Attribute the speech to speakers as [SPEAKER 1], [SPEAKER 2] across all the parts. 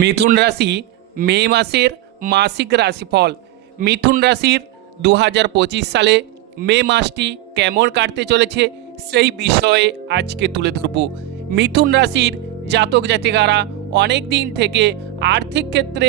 [SPEAKER 1] মিথুন রাশি মে মাসের মাসিক রাশিফল। মিথুন রাশির দু পঁচিশ সালে মে মাসটি কেমন কাটতে চলেছে সেই বিষয়ে আজকে তুলে ধরব। মিথুন রাশির জাতক জাতিকারা অনেক দিন থেকে আর্থিক ক্ষেত্রে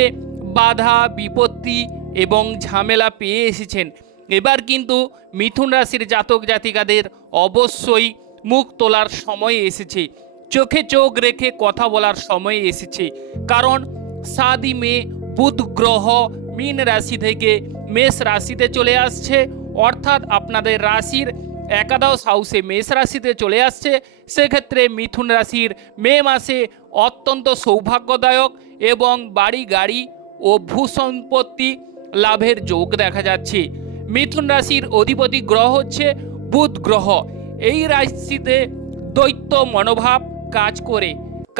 [SPEAKER 1] বাধা, বিপত্তি এবং ঝামেলা পেয়ে এসেছেন। এবার কিন্তু মিথুন রাশির জাতক জাতিকাদের অবশ্যই মুখ তোলার সময় এসেছে। চোখে চোখ রেখে কথা বলার সময় এসেছে। কারণ সাদি মে বুধ গ্রহ মীন রাশি থেকে মেষ রাশিতে চলে আসছে। অর্থাৎ আপনাদের রাশির একাদশ হাউসে মেষ রাশিতে চলে আসছে। সেক্ষেত্রে মিথুন রাশির মে মাসে অত্যন্ত সৌভাগ্যদায়ক এবং বাড়ি গাড়ি ও ভূসম্পত্তি লাভের যোগ দেখা যাচ্ছে। মিথুন রাশির অধিপতি গ্রহ হচ্ছে বুধ গ্রহ। এই রাশিতে দৈত্য মনোভাব কাজ করে।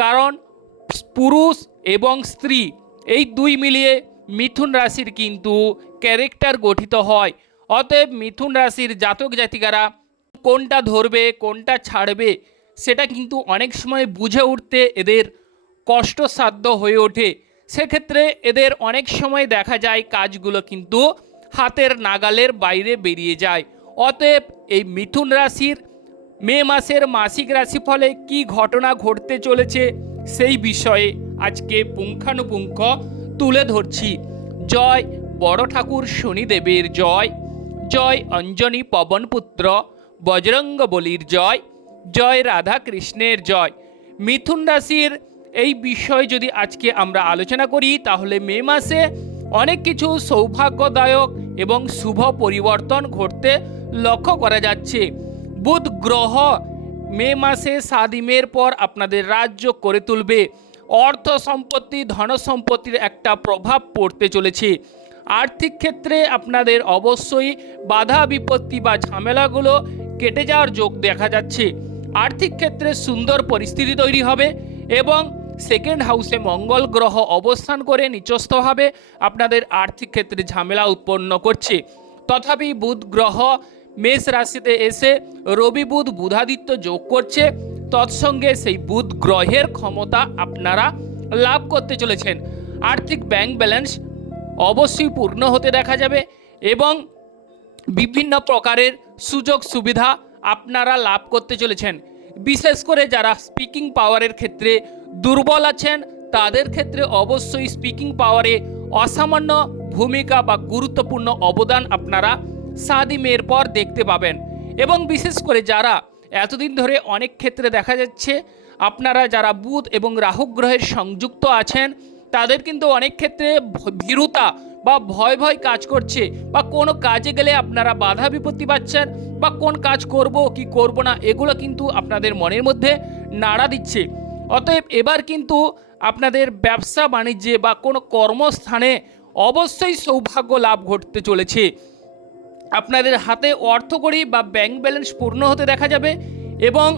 [SPEAKER 1] কারণ পুরুষ এবং স্ত্রী এই দুই মিলিয়ে মিথুন রাশির কিন্তু ক্যারেক্টার গঠিত হয়। অতএব মিথুন রাশির জাতক জাতিকারা কোনটা ধরবে, কোনটা ছাড়বে, সেটা কিন্তু অনেক সময় বুঝে উঠতে এদের কষ্টসাধ্য হয়ে ওঠে। সেক্ষেত্রে এদের অনেক সময় দেখা যায় কাজগুলো কিন্তু হাতের নাগালের বাইরে বেরিয়ে যায়। অতএব এই মিথুন রাশির মে মাসের মাসিক রাশিফলে কি ঘটনা ঘটতে চলেছে সেই বিষয়ে আজকে পুঙ্খানুপুঙ্খ তুলে ধরছি। জয় বড় ঠাকুর শনিদেবের জয় জয় অঞ্জনী পবনপুত্র বজরঙ্গ বলির জয় জয় রাধা কৃষ্ণের জয়। মিথুন রাশির এই বিষয় যদি আজকে আমরা আলোচনা করি, তাহলে মে মাসে অনেক কিছু সৌভাগ্যদায়ক এবং শুভ পরিবর্তন ঘটতে লক্ষ্য করা যাচ্ছে। বুধ গ্রহ মে মাসে সাদিমের পর আপনাদের রাজ্য করে তুলবে। অর্থ সম্পত্তি, ধন সম্পত্তির একটা প্রভাব পড়তে চলেছে। আর্থিক ক্ষেত্রে আপনাদের অবশ্যই বাধা, বিপত্তি বা ঝামেলাগুলো কেটে যাওয়ার যোগ দেখা যাচ্ছে। আর্থিক ক্ষেত্রে সুন্দর পরিস্থিতি তৈরি হবে এবং সেকেন্ড হাউসে মঙ্গল গ্রহ অবস্থান করে নিচস্থভাবে আপনাদের আর্থিক ক্ষেত্রে ঝামেলা উৎপন্ন করছে। তথাপি বুধ গ্রহ মেষ রাশিতে এসে রবি বুধ বুধাদিত্য যোগ করছে। তৎসঙ্গে সেই বুধ গ্রহের ক্ষমতা আপনারা লাভ করতে চলেছেন। আর্থিক ব্যাংক ব্যালেন্স অবশ্যই পূর্ণ হতে দেখা যাবে এবং বিভিন্ন প্রকারের সুযোগ সুবিধা আপনারা লাভ করতে চলেছেন। বিশেষ করে যারা স্পিকিং পাওয়ারের ক্ষেত্রে দুর্বল আছেন, তাদের ক্ষেত্রে অবশ্যই স্পিকিং পাওয়ারে অসামান্য ভূমিকা বা গুরুত্বপূর্ণ অবদান আপনারা সাদি মেয়ের পর দেখতে পাবেন। এবং বিশেষ করে যারা এতদিন ধরে অনেক ক্ষেত্রে দেখা যাচ্ছে, আপনারা যারা বুধ এবং রাহু গ্রহের সংযুক্ত আছেন, তাদের কিন্তু অনেক ক্ষেত্রে ভীরুতা বা ভয় ভয় কাজ করছে বা কোনো কাজে গেলে আপনারা বাধা বিপত্তি পাচ্ছেন বা কোন কাজ করব, কি করব না, এগুলো কিন্তু আপনাদের মনের মধ্যে নাড়া দিচ্ছে। অতএব এবার কিন্তু আপনাদের ব্যবসা বাণিজ্যে বা কোনো কর্মস্থানে অবশ্যই সৌভাগ্য লাভ ঘটতে চলেছে। আপনাদের হাতে অর্থকড়ি বা ব্যাংক ব্যালেন্স পূর্ণ হতে দেখা যাবে এবং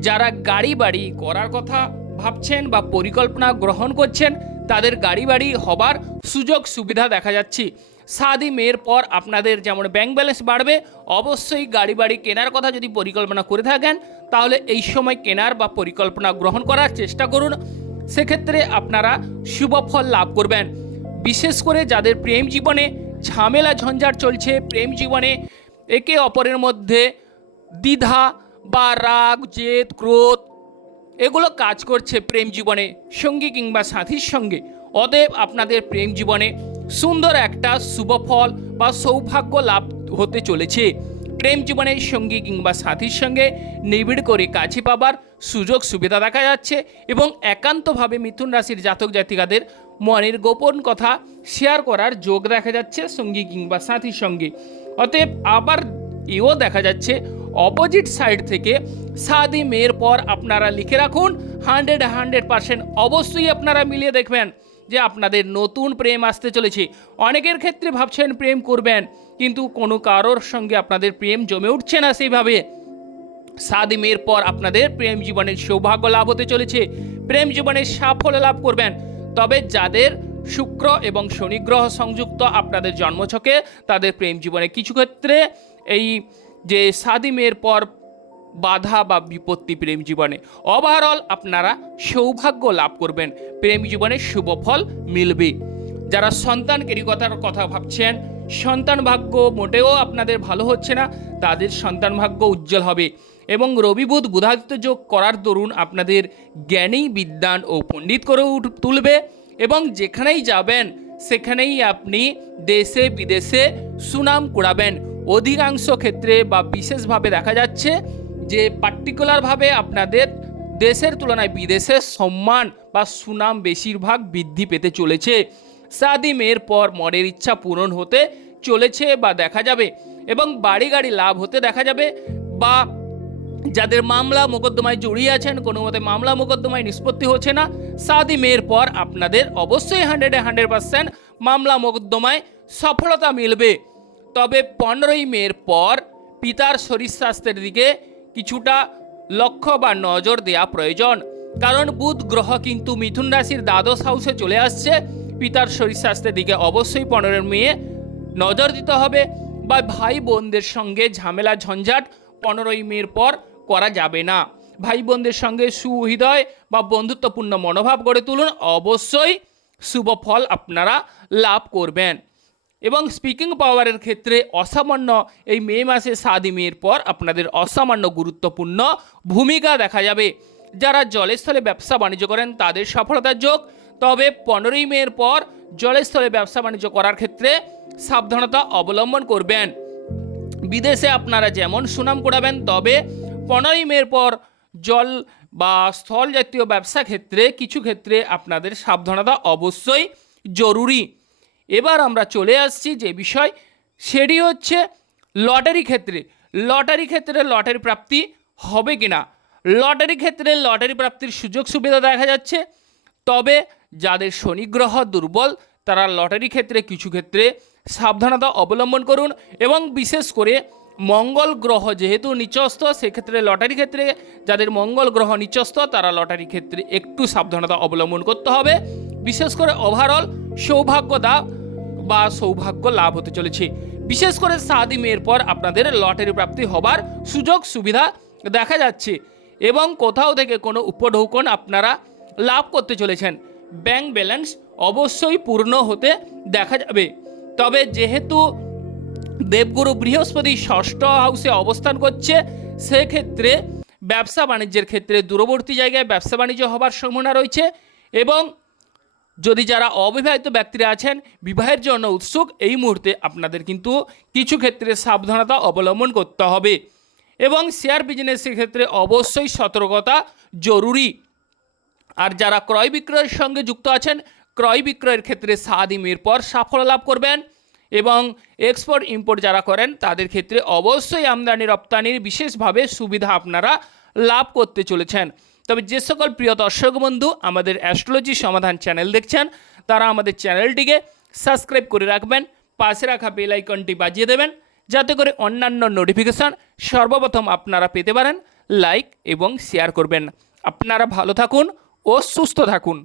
[SPEAKER 1] যারা গাড়ি বাড়ি করার কথা ভাবছেন বা পরিকল্পনা গ্রহণ করছেন, তাদের গাড়ি বাড়ি হবার সুযোগ সুবিধা দেখা যাচ্ছে। সাদি মেয়ের পর আপনাদের যেমন ব্যাংক ব্যালেন্স বাড়বে, অবশ্যই গাড়ি বাড়ি কেনার কথা যদি পরিকল্পনা করে থাকেন, তাহলে এই সময় কেনার বা পরিকল্পনা গ্রহণ করার চেষ্টা করুন। সেক্ষেত্রে আপনারা শুভ ফল লাভ করবেন। বিশেষ করে যাদের প্রেম জীবনে ঝামেলা ঝঞ্ঝাট চলছে প্রেম জীবনে। একে অপরের মধ্যে দ্বিধা বা রাগ, জেদ, ক্রোধ, এগুলো কাজ করছে প্রেম জীবনে, সঙ্গী কিংবা সাথীর সঙ্গে। অতএব আপনাদের প্রেম জীবনে সুন্দর একটা শুভ ফল বা সৌভাগ্য লাভ হতে চলেছে। প্রেম জীবনে সঙ্গী কিংবা সাথীর সঙ্গে নিবিড় করে কাছে পাবার সুযোগ সুবিধা দেখা যাচ্ছে এবং একান্তভাবে মিথুন রাশির জাতক জাতিকাদের মনের গোপন কথা শেয়ার করার যোগ দেখা যাচ্ছে সঙ্গী কিংবা সাথীর সঙ্গে। অতএব আবার এও দেখা যাচ্ছে অপোজিট সাইড থেকে সাদি মেয়ের পর আপনারা লিখে রাখুন হান্ড্রেড হান্ড্রেড পার্সেন্ট অবশ্যই আপনারা মিলিয়ে দেখবেন। যে আপনাদের নতুন প্রেম আসতে চলেছে। অনেকের ক্ষেত্রে ভাবছেন প্রেম করবেন, কিন্তু কোনো কারোর সঙ্গে আপনাদের প্রেম জমে উঠছে না সেইভাবে। মেয়ের পর আপনাদের প্রেম জীবনের সৌভাগ্য লাভ হতে চলেছে। প্রেম জীবনের সাফল্য লাভ করবেন। তবে যাদের শুক্র এবং শনি গ্রহ সংযুক্ত আপনাদের জন্মছকে, তাদের প্রেম জীবনে কিছু ক্ষেত্রে এই যে সাদি মেয়ের পর বাধা বা বিপত্তি প্রেম জীবনে। ওভারঅল আপনারা সৌভাগ্য লাভ করবেন। প্রেম জীবনে শুভ ফল মিলবে। যারা সন্তান কেরিকতার কথা ভাবছেন, সন্তান ভাগ্য মোটেও আপনাদের ভালো হচ্ছে না, তাদের সন্তান ভাগ্য উজ্জ্বল হবে। এবং রবিবুধ বুধাদিত্য যোগ করার দরুন আপনাদের জ্ঞানী বিদ্যান ও পণ্ডিত করে উঠ- তুলবে এবং যেখানেই যাবেন, সেখানেই আপনি দেশে, বিদেশে সুনাম কুড়াবেন। অধিকাংশ ক্ষেত্রে বা বিশেষভাবে দেখা যাচ্ছে যে পার্টিকুলারভাবে আপনাদের দেশের তুলনায় বিদেশের সম্মান বা সুনাম বেশিরভাগ বৃদ্ধি পেতে চলেছে। সাদি মেয়ের পর মনের ইচ্ছা পূরণ হতে চলেছে বা দেখা যাবে এবং বাড়ি গাড়ি লাভ হতে দেখা যাবে বা যাদের মামলা মোকদ্দমায় জড়িয়ে আছেন, কোনো মতে মামলা মোকদ্দমায় নিষ্পত্তি হচ্ছে না। সাদি মেয়ের পর আপনাদের অবশ্যই হান্ড্রেডে হান্ড্রেড পার্সেন্ট মামলা মোকদ্দমায় সফলতা মিলবে। তবে পনেরোই মেয়ের পর পিতার শরীর স্বাস্থ্যের দিকে কিছুটা লক্ষ্য বা নজর দেওয়া প্রয়োজন। কারণ বুধ গ্রহ কিন্তু মিথুন রাশির দ্বাদশ হাউসে চলে আসছে। পিতার শরীর স্বাস্থ্যের দিকে অবশ্যই পনেরো মেয়ে নজর দিতে হবে বা ভাই বোনদের সঙ্গে ঝামেলা ঝঞ্ঝাট পনেরোই মের পর করা যাবে না। ভাই বোনদের সঙ্গে সুহৃদয় বা বন্ধুত্বপূর্ণ মনোভাব গড়ে তুলুন। অবশ্যই শুভ ফল আপনারা লাভ করবেন। এবং স্পিকিং পাওয়ারের ক্ষেত্রে অসামান্য এই মে মাসে সাদি মেয়ের পর আপনাদের অসামান্য গুরুত্বপূর্ণ ভূমিকা দেখা যাবে। যারা জলস্থলে ব্যবসা বাণিজ্য করেন, তাদের সফলতার যোগ। তবে পনেরোই মেয়ের পর জলস্থলে ব্যবসা বাণিজ্য করার ক্ষেত্রে সাবধানতা অবলম্বন করবেন। বিদেশে আপনারা যেমন সুনাম কুড়াবেন, তবে পনেরোই মের পর জল বা স্থল জাতীয় ব্যবসা ক্ষেত্রে কিছু ক্ষেত্রে আপনাদের সাবধানতা অবশ্যই জরুরি। এবার আমরা চলে আসছি যে বিষয়, সেটি হচ্ছে লটারি ক্ষেত্রে। লটারি ক্ষেত্রে লটারি প্রাপ্তি হবে কিনা? লটারি ক্ষেত্রে লটারি প্রাপ্তির সুযোগ সুবিধা দেখা যাচ্ছে। তবে যাদের শনি গ্রহ দুর্বল, তারা লটারি ক্ষেত্রে কিছু ক্ষেত্রে সাবধানতা অবলম্বন করুন এবং বিশেষ করে মঙ্গল গ্রহ যেহেতু নিচস্ত সেক্ষেত্রে লটারি ক্ষেত্রে যাদের মঙ্গল গ্রহ নিচস্ত তারা লটারি ক্ষেত্রে একটু সাবধানতা অবলম্বন করতে হবে। বিশেষ করে ওভারঅল সৌভাগ্যদা বা সৌভাগ্য লাভ হতে চলেছে। বিশেষ করে সাদি মেয়ের পর আপনাদের লটারি প্রাপ্তি হবার সুযোগ সুবিধা দেখা যাচ্ছে এবং কোথাও থেকে কোনো উপঢৌকন আপনারা লাভ করতে চলেছেন। ব্যাংক ব্যালেন্স অবশ্যই পূর্ণ হতে দেখা যাবে। তবে যেহেতু দেবগুরু বৃহস্পতি ষষ্ঠ হাউসে অবস্থান করছে, সেক্ষেত্রে ব্যবসা বাণিজ্যের ক্ষেত্রে দূরবর্তী জায়গায় ব্যবসা বাণিজ্য হবার সম্ভাবনা রয়েছে এবং যদি যারা অবিবাহিত ব্যক্তিরা আছেন, বিবাহের জন্য উৎসুক, এই মুহূর্তে আপনাদের কিন্তু কিছু ক্ষেত্রে সাবধানতা অবলম্বন করতে হবে। এবং শেয়ার বিজনেসের ক্ষেত্রে অবশ্যই সতর্কতা জরুরি। আর যারা ক্রয় বিক্রয়ের সঙ্গে যুক্ত আছেন, ক্রয় বিক্রয়ের ক্ষেত্রে সাদিমের পর সাফল্য লাভ করবেন এবং এক্সপোর্ট ইম্পোর্ট যারা করেন, তাদের ক্ষেত্রে অবশ্যই আমদানি রপ্তানির বিশেষভাবে সুবিধা আপনারা লাভ করতে চলেছেন। তবে যে সকল প্রিয় দর্শক বন্ধু আমাদের অ্যাস্ট্রোলজি সমাধান চ্যানেল দেখছেন, তারা আমাদের চ্যানেলটিকে সাবস্ক্রাইব করে রাখবেন, পাশে রাখা বেল আইকনটি বাজিয়ে দেবেন, যাতে করে অন্যান্য নোটিফিকেশান সর্বপ্রথম আপনারা পেতে পারেন, লাইক এবং শেয়ার করবেন। আপনারা ভালো থাকুন ও সুস্থ থাকুন।